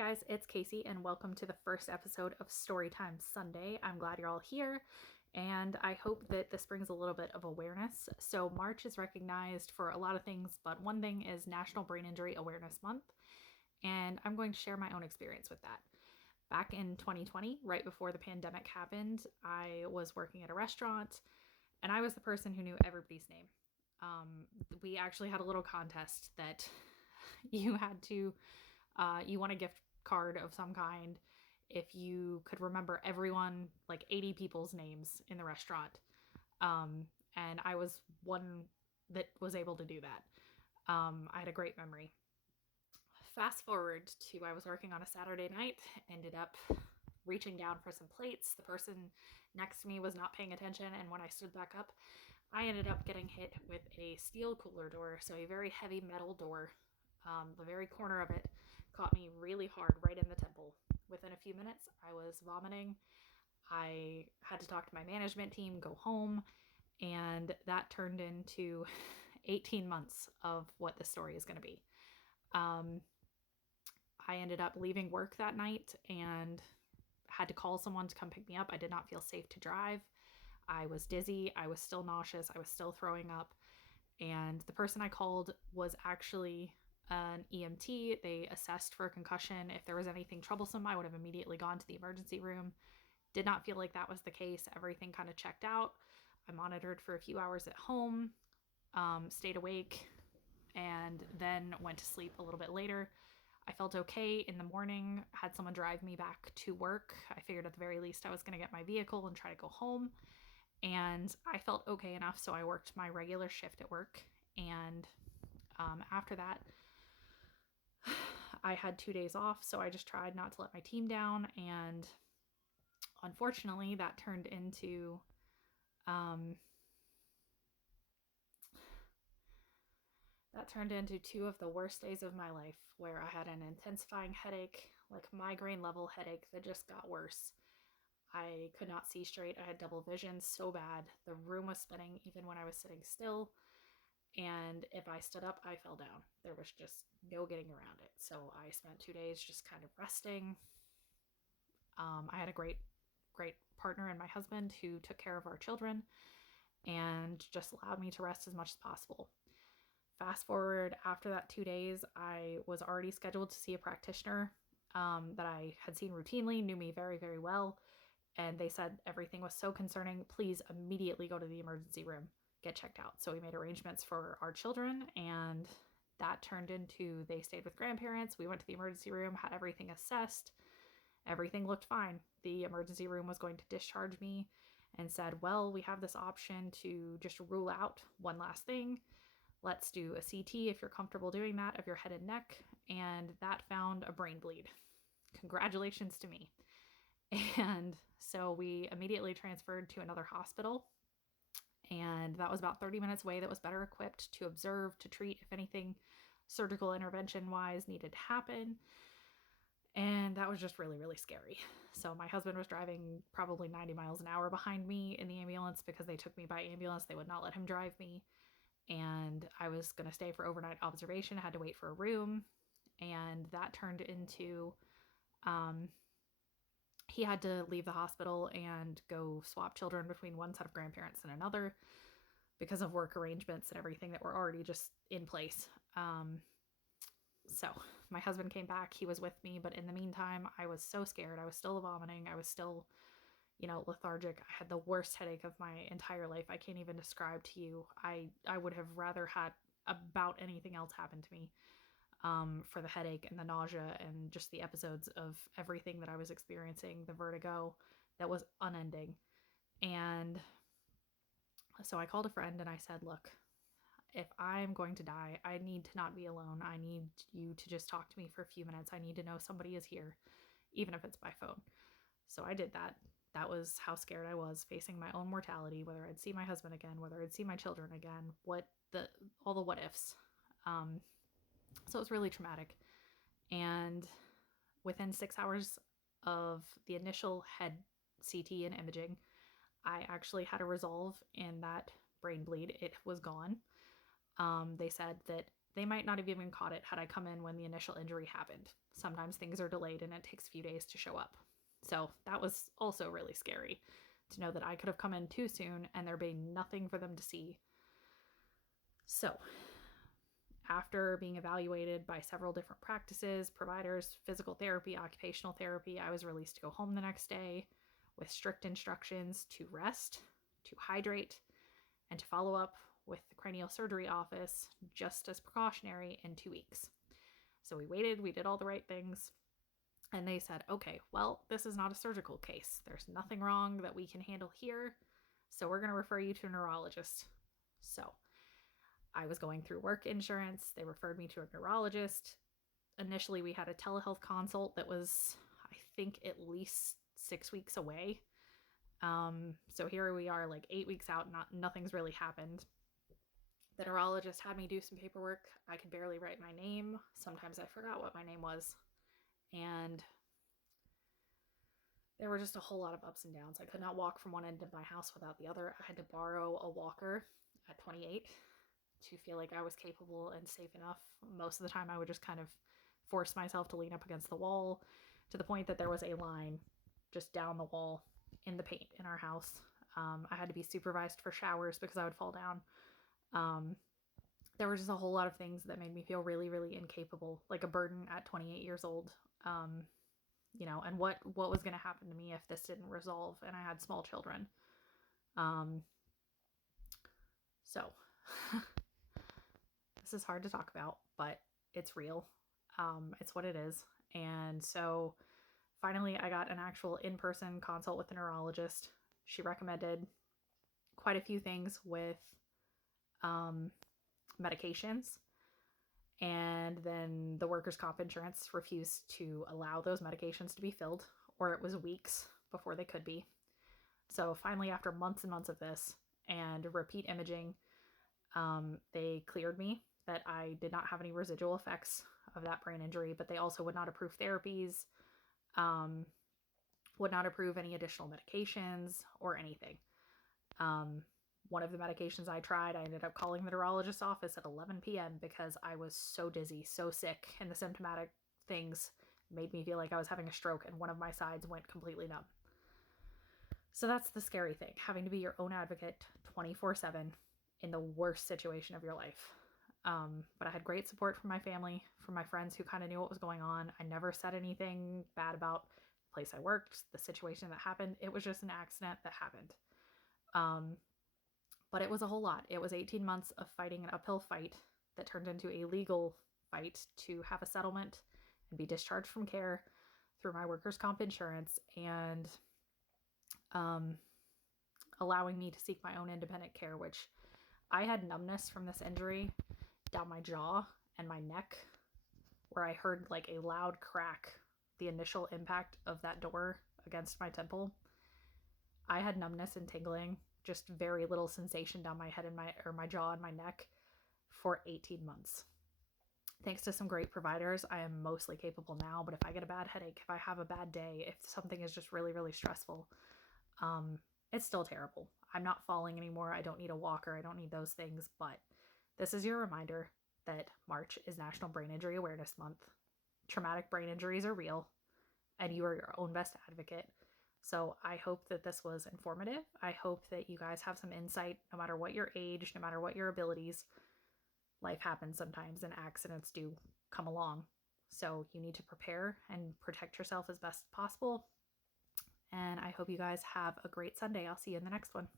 guys, it's Casey and welcome to the first episode of Storytime Sunday. I'm glad you're all here and I hope that this brings a little bit of awareness. So March is recognized for a lot of things, but one thing is National Brain Injury Awareness Month, and I'm going to share my own experience with that. Back in 2020, right before the pandemic happened, I was working at a restaurant and I was the person who knew everybody's name. We actually had a little contest that you had to you won a gift card of some kind if you could remember everyone, like 80 people's names in the restaurant. And I was one that was able to do that. I had a great memory. Fast forward to I was working on a Saturday night, ended up reaching down for some plates. The person next to me was not paying attention, and when I stood back up, I ended up getting hit with a steel cooler door, so a very heavy metal door. The very corner of it caught me really hard right in the temple. Within a few minutes, I was vomiting. I had to talk to my management team, go home, and that turned into 18 months of what this story is going to be. I ended up leaving work that night and had to call someone to come pick me up. I did not feel safe to drive. I was dizzy. I was still nauseous. I was still throwing up. And the person I called was actually an EMT. They assessed for a concussion. If there was anything troublesome, I would have immediately gone to the emergency room. Did not feel like that was the case. Everything kind of checked out. I monitored for a few hours at home, stayed awake, and then went to sleep a little bit later. I felt okay in the morning, had someone drive me back to work. I figured at the very least I was going to get my vehicle and try to go home. And I felt okay enough, so I worked my regular shift at work. And after that, I had 2 days off, so I just tried not to let my team down. And unfortunately, that turned into two of the worst days of my life, where I had an intensifying headache, like migraine level headache that just got worse. I could not see straight. I had double vision so bad. The room was spinning even when I was sitting still. And if I stood up, I fell down. There was just no getting around it. So I spent 2 days just kind of resting. I had a great partner and my husband who took care of our children and just allowed me to rest as much as possible. Fast forward, after that 2 days, I was already scheduled to see a practitioner that I had seen routinely, knew me very, very well. And they said everything was so concerning, please immediately go to the emergency room, get checked out. So we made arrangements for our children, and that turned into they stayed with grandparents. We went to the emergency room, had everything assessed. Everything looked fine. The emergency room was going to discharge me and said, well, we have this option to just rule out one last thing. Let's do a CT if you're comfortable doing that of your head and neck. And that found a brain bleed. Congratulations to me. And so we immediately transferred to another hospital. And that was about 30 minutes away, that was better equipped to observe, to treat if anything surgical intervention wise needed to happen. And that was just really, really scary. So my husband was driving probably 90 miles an hour behind me in the ambulance because they took me by ambulance. They would not let him drive me. And I was going to stay for overnight observation. I had to wait for a room. And that turned into he had to leave the hospital and go swap children between one set of grandparents and another because of work arrangements and everything that were already just in place. So my husband came back, he was with me, but in the meantime, I was so scared. I was still vomiting. I was still, lethargic. I had the worst headache of my entire life. I can't even describe to you. I would have rather had about anything else happen to me. For the headache and the nausea and just the episodes of everything that I was experiencing, the vertigo that was unending. And so I called a friend and I said, look, if I'm going to die, I need to not be alone. I need you to just talk to me for a few minutes. I need to know somebody is here, even if it's by phone. So I did that. That was how scared I was, facing my own mortality, whether I'd see my husband again, whether I'd see my children again, all the what ifs. So it was really traumatic. And within 6 hours of the initial head CT and imaging, I actually had a resolve in that brain bleed. It was gone. They said that they might not have even caught it had I come in when the initial injury happened. Sometimes things are delayed and it takes a few days to show up. So that was also really scary to know that I could have come in too soon and there be nothing for them to see. So after being evaluated by several different practices, providers, physical therapy, occupational therapy, I was released to go home the next day with strict instructions to rest, to hydrate, and to follow up with the cranial surgery office just as precautionary in 2 weeks. So we waited, we did all the right things, and they said, okay, well, this is not a surgical case. There's nothing wrong that we can handle here, so we're going to refer you to a neurologist. So I was going through work insurance. They referred me to a neurologist. Initially, we had a telehealth consult that was, I think, at least 6 weeks away. So here we are, like 8 weeks out, nothing's really happened. The neurologist had me do some paperwork. I could barely write my name. Sometimes I forgot what my name was. And there were just a whole lot of ups and downs. I could not walk from one end of my house without the other. I had to borrow a walker at 28 to feel like I was capable and safe enough. Most of the time I would just kind of force myself to lean up against the wall, to the point that there was a line just down the wall in the paint in our house. I had to be supervised for showers because I would fall down. There were just a whole lot of things that made me feel really, really incapable, like a burden at 28 years old. And what was going to happen to me if this didn't resolve and I had small children. So this is hard to talk about, but it's real. It's what it is. And so finally I got an actual in-person consult with a neurologist. She recommended quite a few things with medications. And then the workers' comp insurance refused to allow those medications to be filled, or it was weeks before they could be. So finally, after months and months of this and repeat imaging, they cleared me that I did not have any residual effects of that brain injury, but they also would not approve therapies, would not approve any additional medications or anything. One of the medications I tried, I ended up calling the neurologist's office at 11 p.m. because I was so dizzy, so sick, and the symptomatic things made me feel like I was having a stroke and one of my sides went completely numb. So that's the scary thing, having to be your own advocate 24/7 in the worst situation of your life. But I had great support from my family, from my friends who kind of knew what was going on. I never said anything bad about the place I worked, the situation that happened. It was just an accident that happened. But it was a whole lot. It was 18 months of fighting an uphill fight that turned into a legal fight to have a settlement and be discharged from care through my workers' comp insurance, and allowing me to seek my own independent care, which I had numbness from this injury down my jaw and my neck, where I heard like a loud crack, the initial impact of that door against my temple. I had numbness and tingling, just very little sensation down my head and my jaw and my neck for 18 months. Thanks to some great providers, I am mostly capable now, but if I get a bad headache, if I have a bad day, if something is just really, really stressful, it's still terrible. I'm not falling anymore. I don't need a walker. I don't need those things, but this is your reminder that March is National Brain Injury Awareness Month. Traumatic brain injuries are real, and you are your own best advocate. So I hope that this was informative. I hope that you guys have some insight, no matter what your age, no matter what your abilities. Life happens sometimes and accidents do come along. So you need to prepare and protect yourself as best possible. And I hope you guys have a great Sunday. I'll see you in the next one.